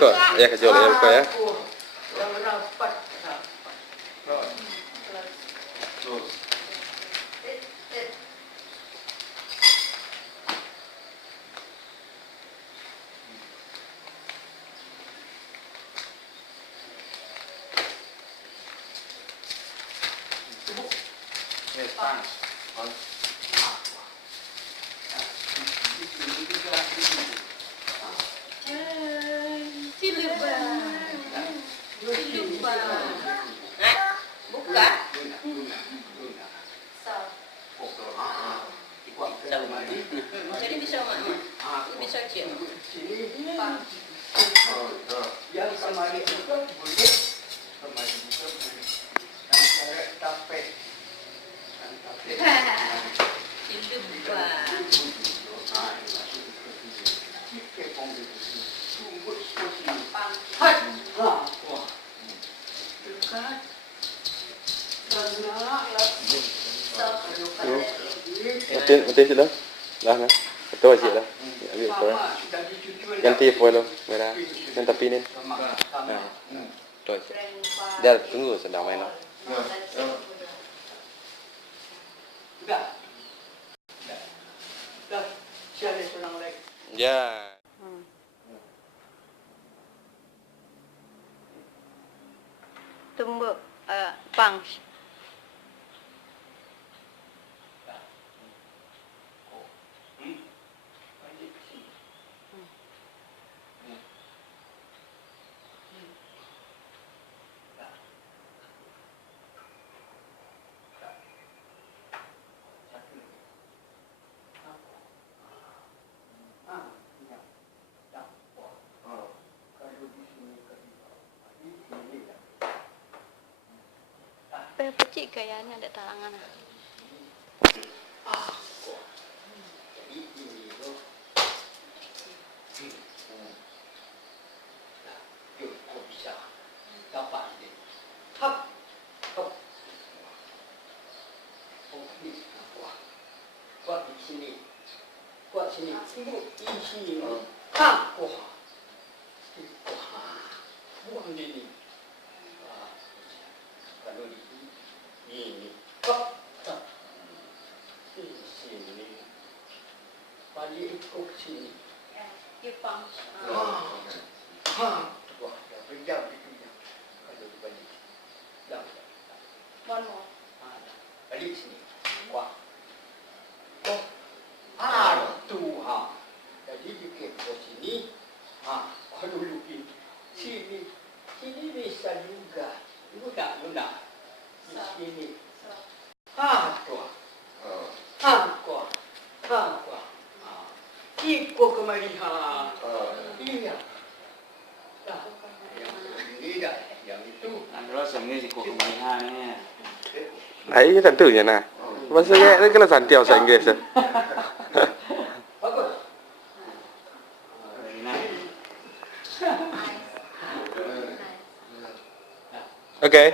Betul. Ya kecil ya lupa ya. Yang rapat. Terus. Pan. Lupa. Buka. Jadi bisa mana? Bisa cek. Yang kemarin buka boleh. Kemarin buka boleh. Yang cara tapet. Lupa. Mati sudah. Dah nah. Betul aja dah. Ambil foil. Ganti foil lo. Merah. Dan tapi ni. Nah. Betul aja. Dah tunggu sedang main lah. Dah. Dah. Siapa senang lagi? Ya. Tumbuk pang. Pecik kayaknya ada talangan. Kuat sini. Di sini. Buang ini. Kalau ini. Di sini. Balik ikut sini. Ipang. Wah, dah berjam itu ya. Kalau balik. Dah. Mono. Balik sini. Wah. Tuhan. Jadi dikit ke sini. Kalau lukis sini. Sini bisa juga. Mudah. Di sini. Tuhan. Kuah. Ikut kemari. Iya. Dah. Yang ini dah. Yang itu. Andro sini si kuku kemanihannya. Ai tentunya nah. Maksudnya ini kalau santiaw bahasa Inggris. Bagus. Okay.